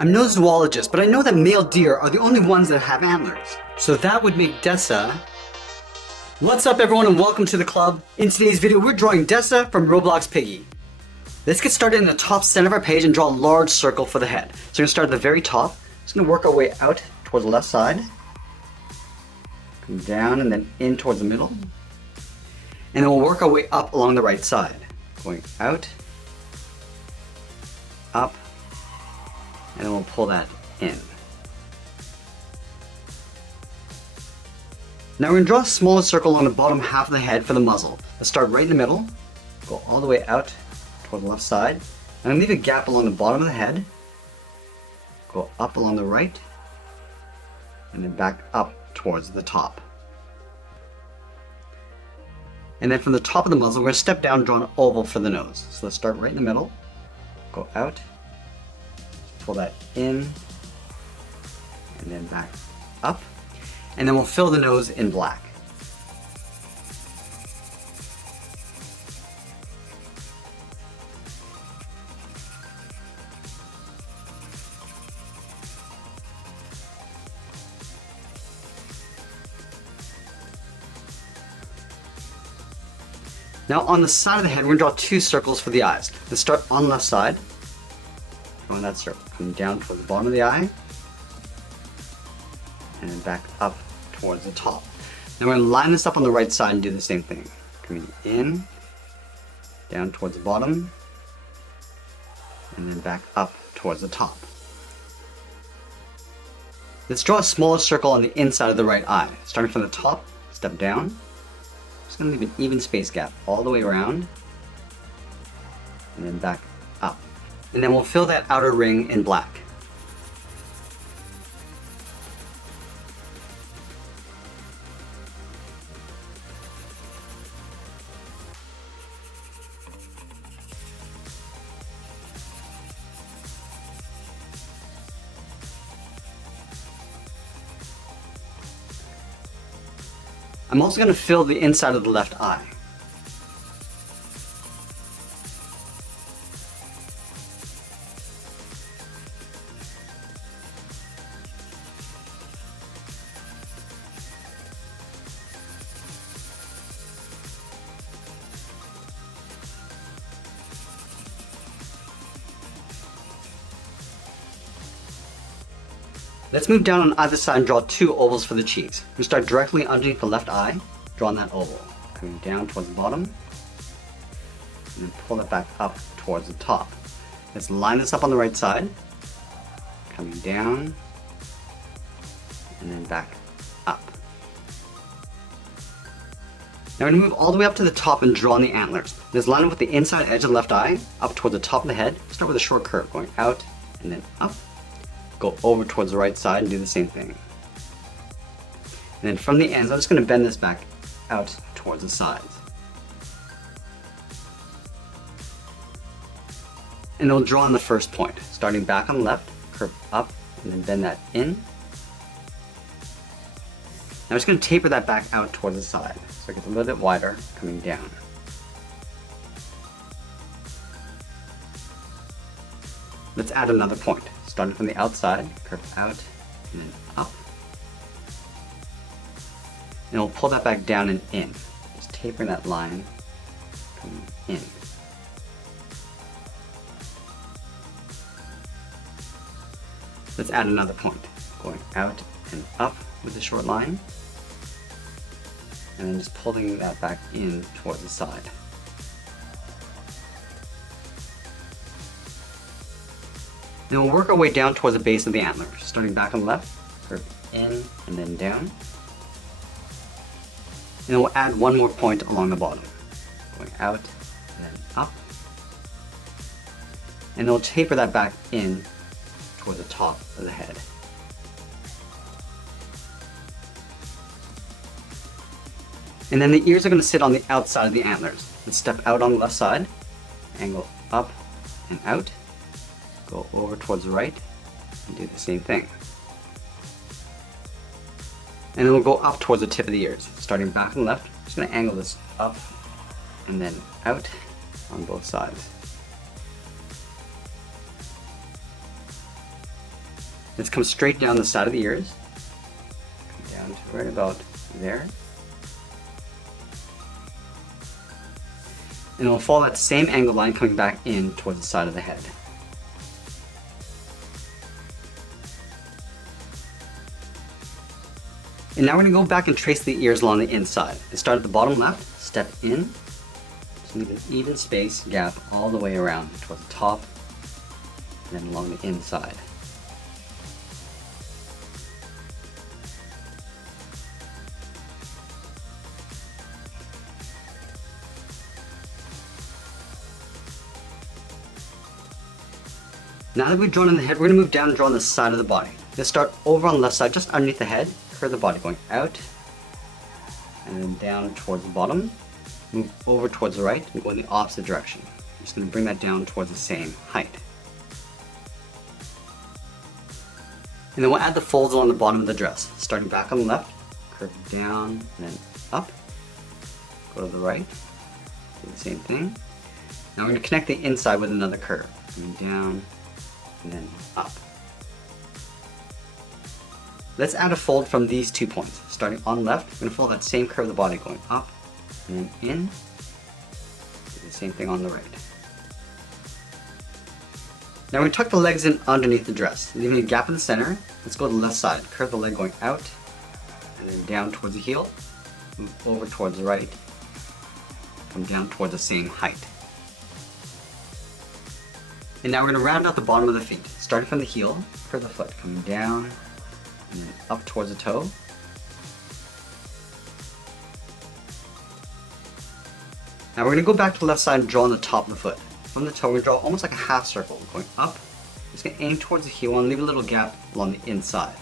I'm no zoologist, but I know that male deer are the only ones that have antlers. So that would make Dessa. What's up everyone and welcome to the club. In today's video we're drawing Dessa from Roblox Piggy. Let's get started in the top center of our page and draw a large circle for the head. So we're going to start at the very top. Just going to work our way out towards the left side. Come down and then in towards the middle. And then we'll work our way up along the right side. Going out, up, and then we'll pull that in. Now we're going to draw a smaller circle along the bottom half of the head for the muzzle. Let's start right in the middle, go all the way out toward the left side, and leave a gap along the bottom of the head, go up along the right, and then back up towards the top. And then from the top of the muzzle, we're going to step down and draw an oval for the nose. So let's start right in the middle, go out, pull that in, and then back up. And then we'll fill the nose in black. Now on the side of the head, we're going to draw two circles for the eyes. Let's start on the left side, drawing that circle, coming down towards the bottom of the eye, and then back up towards the top. Now we're going to line this up on the right side and do the same thing. Coming in, down towards the bottom, and then back up towards the top. Let's draw a smaller circle on the inside of the right eye. Starting from the top, step down. Just going to leave an even space gap all the way around, and then back up. And then we'll fill that outer ring in black. I'm also going to fill the inside of the left eye. Let's move down on either side and draw two ovals for the cheeks. We'll start directly underneath the left eye, drawing that oval. Coming down towards the bottom, and then pull it back up towards the top. Let's line this up on the right side, coming down, and then back up. Now we're going to move all the way up to the top and draw on the antlers. Let's line up with the inside edge of the left eye, up towards the top of the head. Start with a short curve, going out and then up. Go over towards the right side and do the same thing. And then from the ends, I'm just going to bend this back out towards the sides. And then we'll draw on the first point, starting back on the left, curve up, and then bend that in. Now I'm just going to taper that back out towards the side, so it gets a little bit wider, coming down. Let's add another point. Starting from the outside, curve out, and then up. And we'll pull that back down and in. Just tapering that line, coming in. Let's add another point, going out and up with a short line. And then just pulling that back in towards the side. Then we'll work our way down towards the base of the antler, starting back on the left, curve in and then down. And then we'll add one more point along the bottom, going out and then up. And then we'll taper that back in toward the top of the head. And then the ears are going to sit on the outside of the antlers. Let's step out on the left side, angle up and out. Go over towards the right and do the same thing. And then we'll go up towards the tip of the ears. Starting back on the left, just going to angle this up and then out on both sides. Let's come straight down the side of the ears. Come down to right about there. And we'll follow that same angle line coming back in towards the side of the head. And now we're going to go back and trace the ears along the inside. And start at the bottom left, step in, just leave an even space gap all the way around towards the top, and then along the inside. Now that we've drawn in the head, we're going to move down and draw on the side of the body. Let's start over on the left side, just underneath the head, curve the body going out, and then down towards the bottom, move over towards the right, and go in the opposite direction. I'm just going to bring that down towards the same height. And then we'll add the folds along the bottom of the dress. Starting back on the left, curve down, and then up, go to the right, do the same thing. Now we're going to connect the inside with another curve, coming down, and then up. Let's add a fold from these 2 points. Starting on the left, we're going to follow that same curve of the body going up and then in. Do the same thing on the right. Now we're going to tuck the legs in underneath the dress, leaving a gap in the center. Let's go to the left side. Curve the leg going out and then down towards the heel. Move over towards the right. Come down towards the same height. And now we're going to round out the bottom of the feet. Starting from the heel, curve the foot, coming down, and then up towards the toe. Now we're going to go back to the left side and draw on the top of the foot. From the toe, we're going to draw almost like a half circle, going up. Just going to aim towards the heel and leave a little gap along the inside.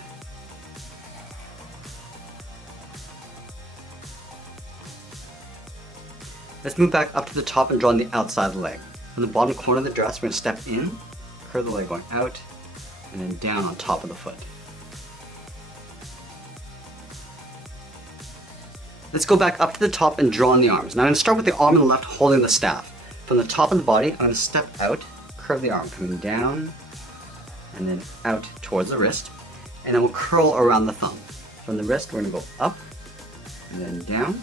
Let's move back up to the top and draw on the outside of the leg. From the bottom corner of the dress, we're going to step in, curve the leg going out, and then down on top of the foot. Let's go back up to the top and draw on the arms. Now I'm going to start with the arm on the left holding the staff. From the top of the body, I'm going to step out, curve the arm, coming down, and then out towards the wrist, and then we'll curl around the thumb. From the wrist, we're going to go up, and then down,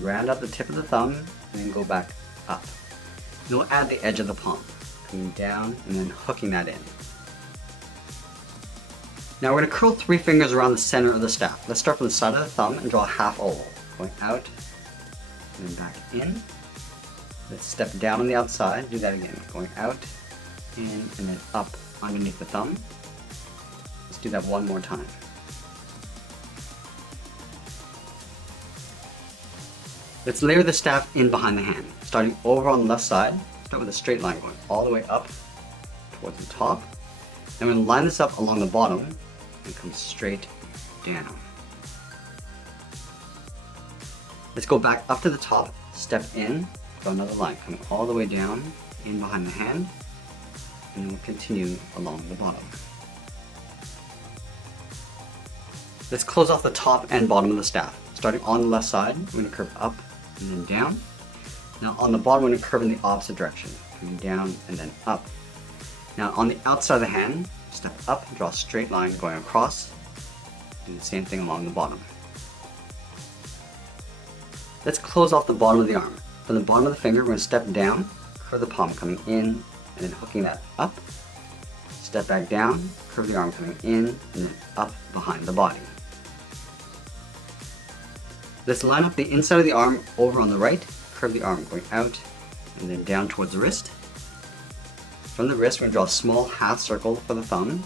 round out the tip of the thumb, and then go back up. Then we'll add the edge of the palm, coming down and then hooking that in. Now we're going to curl 3 fingers around the center of the staff. Let's start from the side of the thumb and draw a half oval, going out and then back in. Let's step down on the outside, do that again, going out, in, and then up underneath the thumb. Let's do that one more time. Let's layer the staff in behind the hand. Starting over on the left side, start with a straight line going all the way up towards the top. Then we're going to line this up along the bottom and come straight down. Let's go back up to the top, step in, draw another line coming all the way down, in behind the hand, and then we'll continue along the bottom. Let's close off the top and bottom of the staff. Starting on the left side, we're going to curve up and then down. Now on the bottom, we're going to curve in the opposite direction, coming down and then up. Now on the outside of the hand, step up, draw a straight line going across. Do the same thing along the bottom. Let's close off the bottom of the arm. From the bottom of the finger, we're going to step down, curve the palm coming in, and then hooking that up. Step back down, curve the arm coming in, and then up behind the body. Let's line up the inside of the arm over on the right, curve the arm going out, and then down towards the wrist. From the wrist, we're going to draw a small half circle for the thumb.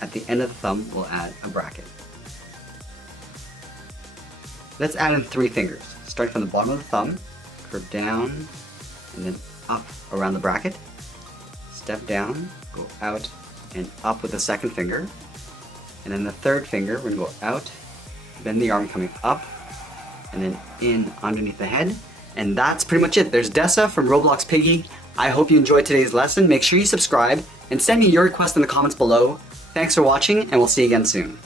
At the end of the thumb, we'll add a bracket. Let's add in 3 fingers. Starting from the bottom of the thumb, curve down, and then up around the bracket. Step down, go out, and up with the second finger. And then the third finger, we're going to go out, bend the arm coming up, and then in underneath the head. And that's pretty much it. There's Dessa from Roblox Piggy. I hope you enjoyed today's lesson. Make sure you subscribe and send me your request in the comments below. Thanks for watching, and we'll see you again soon.